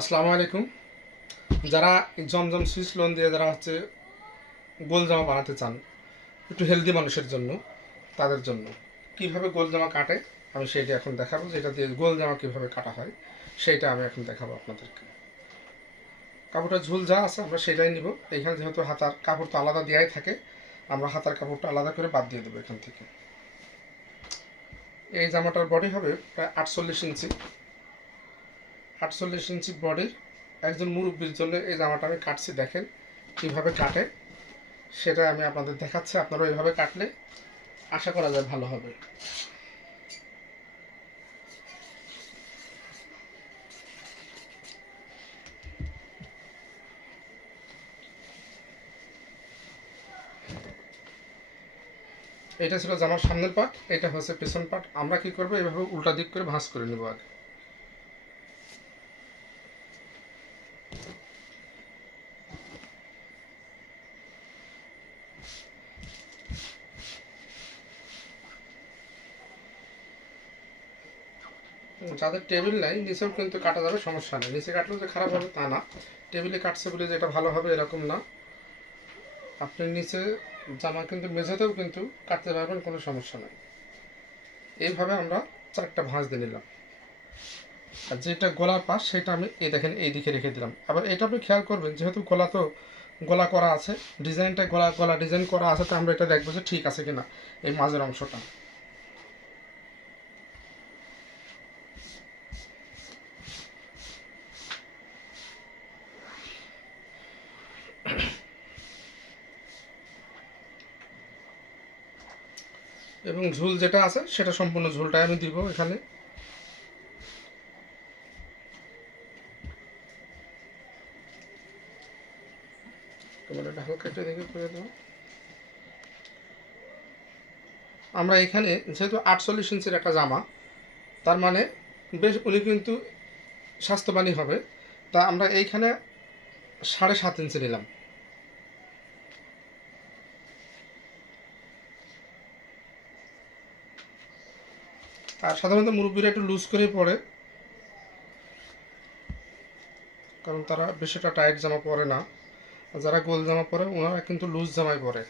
আসসালামু আলাইকুম। যারা এই জমজম সুইচ লোন দিয়ে যারা গোল জামা বানাতে চান, একটু হেলদি মানুষের জন্য, তাদের জন্য কিভাবে গোল জামা কাটে আমি সেইটা এখন দেখাবো। যেটা দিয়ে গোল জামা কিভাবে কাটা হয় সেইটা আমি এখন দেখাবো আপনাদেরকে। কাপড়টা ঝুল যা আছে আমরা সেটাই নিব। এইখানে যেহেতু হাতার কাপড় তো আলাদা দেওয়াই থাকে, আমরা হাতার কাপড়টা আলাদা করে বাদ দিয়ে দেবো এখান থেকে। এই জামাটার বডি হবে প্রায় 48 ইঞ্চি। 48 ইঞ্চি বডির একজন মুরব্বীর জন্য এই জামাটা আমি কাটছি। দেখেন কীভাবে কাটে সেটা আমি আপনাদের দেখাচ্ছি। আপনারা এইভাবে কাটলে আশা করা যায় ভালো হবে। এটা ছিল জামার সামনের পার্ট, এটা হচ্ছে পেছন পার্ট। আমরা কি করবো, এইভাবে উল্টা দিক করে ভাঁজ করে নেব আগে। যাদের টেবিল নাই নিচেও কিন্তু কাটা যাবে, সমস্যা নেই। নিচে কাটলেও যে খারাপ হবে তা না, টেবিলে কাটছে বলে যে এটা ভালো হবে এরকম না। আপনি নিচে জামা কিন্তু মেঝেতেও কিন্তু কাটতে পারবেন, কোনো সমস্যা নেই। এইভাবে আমরা 4টা ভাঁজ দিয়ে নিলাম। আর যেটা গলার পাশ সেটা আমি এই দেখেন এই দিকে রেখে দিলাম। আবার এটা আপনি খেয়াল করবেন, যেহেতু গলা করা আছে, ডিজাইনটা গলা ডিজাইন করা আছে, তো আমরা এটা দেখবো যে ঠিক আছে কিনা এই মাঝের অংশটা। এবং ঝুল যেটা আছে সেটা সম্পূর্ণ ঝুলটাই আমি দিব এখানে। তোমার এটা হালকা একটা দেখে করে দাও। আমরা এখানে যেহেতু 48 ইঞ্চির একটা জামা, তার মানে বেশ উনি কিন্তু স্বাস্থ্যবানই হবে। তা আমরা এইখানে 7.5 ইঞ্চি নিলাম। আর সাধারণত মুরব্বীরা একটু লুজ করে পরে, কারণ তারা বেশিটা টাইট জামা পরে না। যারা গোল জামা পরে ওনারা কিন্তু লুজ জামাই পরে।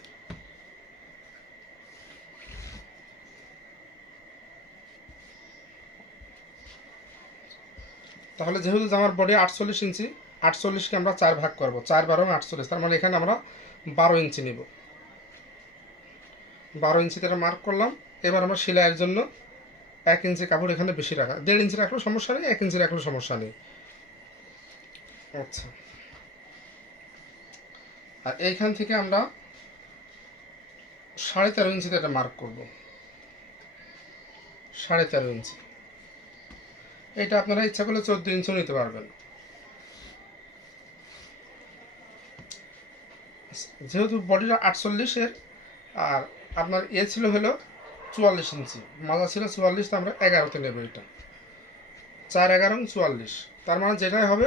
তাহলে যেহেতু জামার বডি 48 ইঞ্চি, 48কে আমরা 4 ভাগ করবো, 4 12 48, তার মানে এখানে আমরা 12 ইঞ্চি নিব। 12 ইঞ্চিতে এটা মার্ক করলাম। এবার আমরা সেলাইয়ের জন্য 1 ইঞ্চি কাপড় এখানে বেশি রাখা, 1.5 ইঞ্চি রাখলেও সমস্যা নেই, 1 ইঞ্চি রাখলেও সমস্যা নেই। আচ্ছা, আর এইখান থেকে আমরা 13.5 ইঞ্চিতে এটা মার্ক করব। 13.5 ইঞ্চি। এটা আপনারা ইচ্ছা করলে 14 ইঞ্চিও নিতে পারবেন। যেহেতু বডিটা 48-এর, আর আপনার ছিল হলো 44 ইঞ্চি, মাজা ছিল 44, তো আমরা 11তে নেব। এটা 4 11 44, তার মানে যেটাই হবে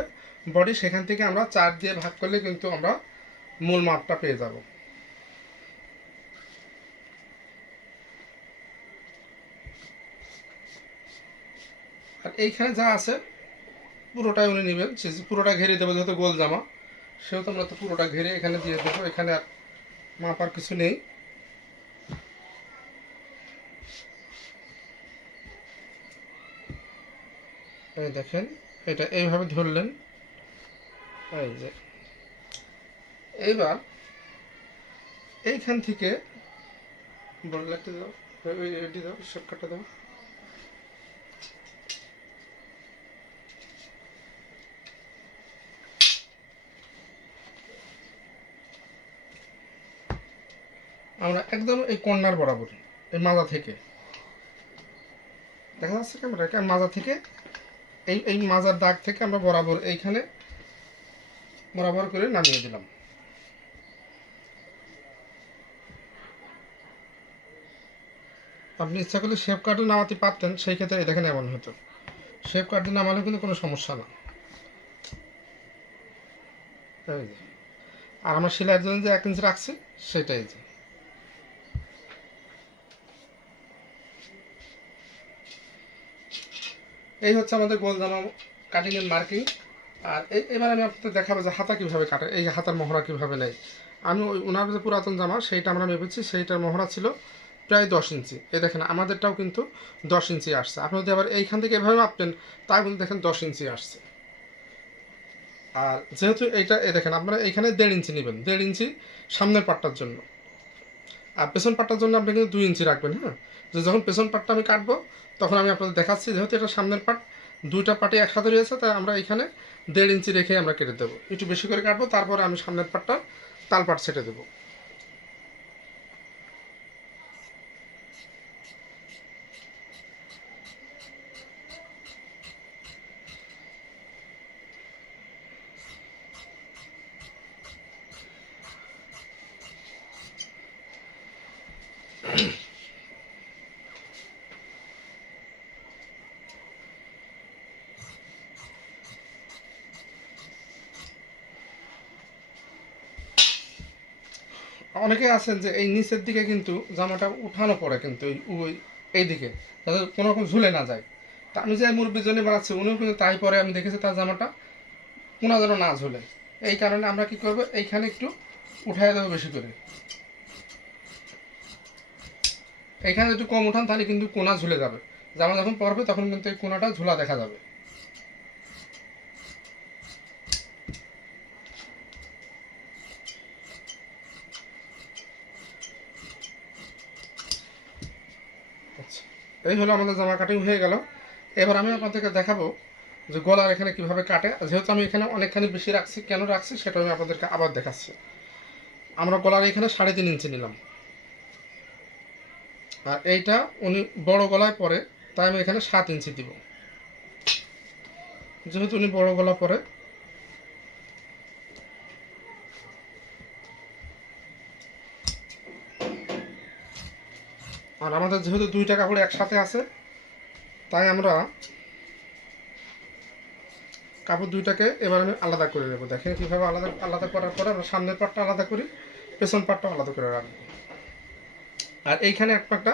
বডি সেখান থেকে আমরা 4 দিয়ে ভাগ করলে কিন্তু আমরা মূল মাপটা পেয়ে যাব। আর এইখানে যা আছে পুরোটাই উনি নেবেন, সে পুরোটা ঘেরে দেবো। যেহেতু গোল জামা সেহেতু আমরা তো পুরোটা ঘেরে এখানে দিয়ে দেবো। এখানে আর মাপার কিছু নেই। এই দেখেন, এটা এইভাবে ধরলেন, এই যে। এইবার এইখান থেকে বড় লাগতে দাও, এটি দাও, শর্টকাটটা দাও। আমরা একদম এই কর্নার বরাবর, এই মাজা থেকে, দেখা যাচ্ছে ক্যামেরা, মাজা থেকে এই এই মাজার দাগ থেকে আমরা বরাবর এইখানে বরাবর করে নামিয়ে দিলাম। আপনি ইচ্ছা করলে শেপ কাটে নামাতে পারতেন, সেই ক্ষেত্রে এটা এখানে এমন হতো। শেপ কাটে নামালে কিন্তু কোনো সমস্যা না। এই যে, আর আমার সেলাইয়ের জন্য যে 1 ইঞ্চি রাখছি সেটাই যে। এই হচ্ছে আমাদের গোল জামা কাটিংয়ের মার্কিং। আর এবার আমি আপনাদের দেখাবো যে হাতা কীভাবে কাটে, এই হাতার মহড়া কীভাবে নেয়। আমি ওনার যে পুরাতন জামা সেইটা আমরা মেপেছি, সেইটার মহড়া ছিল প্রায় 10 ইঞ্চি। এই দেখেন আমাদেরটাও কিন্তু 10 ইঞ্চি আসছে। আপনি যদি আবার এইখান থেকে এভাবে মাপতেন তাই কিন্তু দেখেন 10 ইঞ্চি আসছে। আর যেহেতু এইটা দেখেন আপনারা এইখানে 1.5 ইঞ্চি নেবেন, 1.5 ইঞ্চি সামনের পাটটার জন্য, আর পেছন পাটটার জন্য আপনি কিন্তু 2 ইঞ্চি রাখবেন। হ্যাঁ, যে যখন পেছন পাটটা আমি কাটবো তখন আমি আপনাদের দেখাচ্ছি। যেহেতু এটা সামনের পাট, দুইটা পাটে একসাথে রয়েছে, তাই আমরা এখানে 1.5 ইঞ্চি রেখে আমরা কেটে দেবো। একটু বেশি করে কাটবো, তারপরে আমি সামনের পাটটা তালপাট ছেটে দেবো। অনেকে আছেন যে এই নিচের দিকে কিন্তু জামাটা উঠানো পড়ে, কিন্তু ওই এই দিকে যাতে কোনো রকম ঝুলে না যায়। তা আমি যে মুরব্বির জন্য বানাচ্ছি উনিও কিন্তু তাই পরে, আমি দেখেছি তার জামাটা কোনা যেন না ঝুলে। এই কারণে আমরা কি করবো, এইখানে একটু উঠাই দেবো বেশি করে। এইখানে একটু কম উঠান তাহলে কিন্তু কোনা ঝুলে যাবে, জামা যখন পরবে তখন কিন্তু এই কোনাটা ঝুলা দেখা যাবে। আচ্ছা, এই হলো আমাদের জামা কাটিং হয়ে গেল। এবার আমি আপনাদেরকে দেখাবো যে গলার এখানে কিভাবে কাটে। যেহেতু আমি এখানে অনেকখানি বেশি রাখছি, কেন রাখছি সেটা আমি আপনাদেরকে আবার দেখাচ্ছি। আমরা গলার এখানে 3.5 ইঞ্চি নিলাম, আর এইটা উনি বড় গলায় পরে, তাই আমি এখানে 7 ইঞ্চি দিব। যেহেতু উনি বড় গলা পরে, আর আমাদের যেহেতু দুইটা কাপড় একসাথে আছে, তাই আমরা কাপড় দুইটাকে এবার আমি আলাদা করে নেবো। দেখেন কীভাবে আলাদা আলাদা করার পরে আমরা সামনের পাটটা আলাদা করি, পেছন পাটটা আলাদা করে রাখবো। আর এইখানে একটা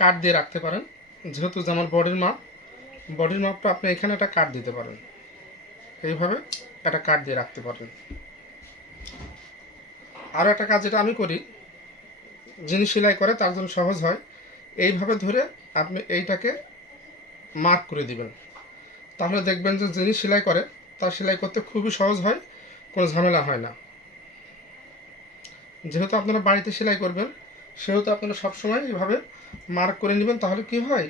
কাট দিয়ে রাখতে পারেন, যেহেতু আমার বডির মাপটা আপনি এখানে একটা কাট দিতে পারেন, এইভাবে একটা কাট দিয়ে রাখতে পারেন। আরও একটা কাজ যেটা আমি করি, যিনি সেলাই করে তার জন্য সহজ হয়, এইভাবে ধরে আপনি এইটাকে মার্ক করে দিবেন, তাহলে দেখবেন যে যিনি সেলাই করে তার সেলাই করতে খুবই সহজ হয়, কোনো ঝামেলা হয় না। যেহেতু আপনারা বাড়িতে সেলাই করবেন সেহেতু আপনারা সবসময় এইভাবে মার্ক করে নেবেন, তাহলে কি হয়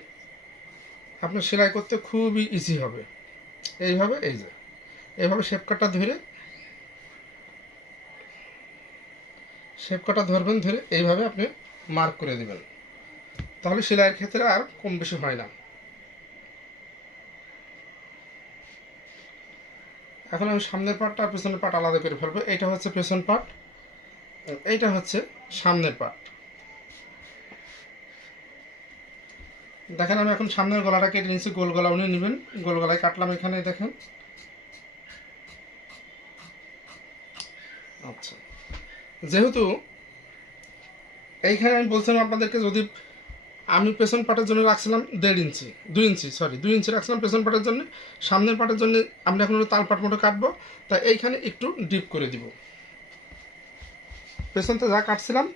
আপনার সেলাই করতে খুবই ইজি হবে। এইভাবে এইভাবে শেপ কাটটা ধরবেন, ধরে এইভাবে আপনি মার্ক করে দেবেন, তাহলে সেলাইয়ের ক্ষেত্রে আর কম বেশি হয় না। এখন আমি সামনের পার্টটা আর পেছনের পার্ট আলাদা করে ফেলবো। এইটা হচ্ছে পেছন পার্ট, এইটা হচ্ছে সামনের পার্ট। দেখেন আমি এখন সামনের গলাটা কেটে নিয়েছি, গোল গলা উনি নেবেন, গোল গলায় কাটলাম এখানে দেখেন। আচ্ছা, যেহেতু এইখানে আমি বলছিলাম আপনাদেরকে, যদি আমি পেছন পাটের জন্য রাখছিলাম 1.5 ইঞ্চি, 2 ইঞ্চি রাখছিলাম পেছন পাটের জন্য, সামনের পাটের জন্য আমরা এখন তাল পাট মতো কাটবো, তাই এইখানে একটু ডিপ করে দিব। পেছনতে যা কাটছিলাম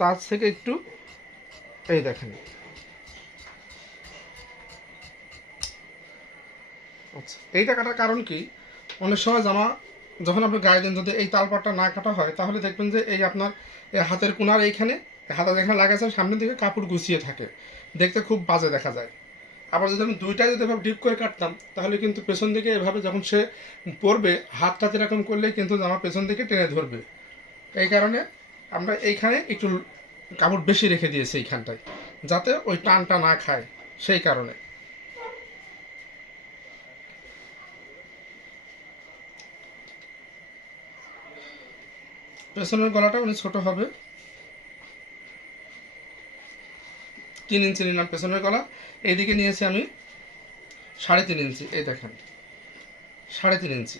তার থেকে একটু, এই দেখেন। আচ্ছা, এইটা কাটার কারণ কি, অনেক সময় জামা যখন আপনি গায়ে দেন যদি এই তালপাটটা না কাটা হয়, তাহলে দেখবেন যে এই আপনার এই হাতের কোনার এইখানে হাতা যেখানে লাগাচ্ছেন সামনের দিকে কাপড় গুছিয়ে থাকে, দেখতে খুব বাজে দেখা যায়। আবার যদি আমি দুইটাই যদি এভাবে ডিপ করে কাটতাম তাহলে কিন্তু পেছন দিকে এভাবে যখন সে পরবে হাতটা এরকম করলেই কিন্তু জামা পেছন দিকে টেনে ধরবে। এই কারণে আমরা এইখানে একটু কাপড় বেশি রেখে দিয়েছি এইখানটায়, যাতে ওই টানটা না খায়, সেই কারণে। পেছনের গলাটা উনি ছোটো হবে, 3 ইঞ্চি নিলাম পেছনের গলা, এইদিকে নিয়েছি আমি 3.5 ইঞ্চি। এই দেখেন 3.5 ইঞ্চি।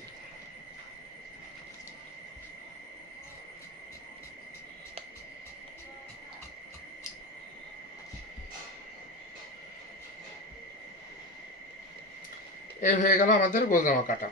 এই হয়ে গেল আমাদের গোল জামা কাটা।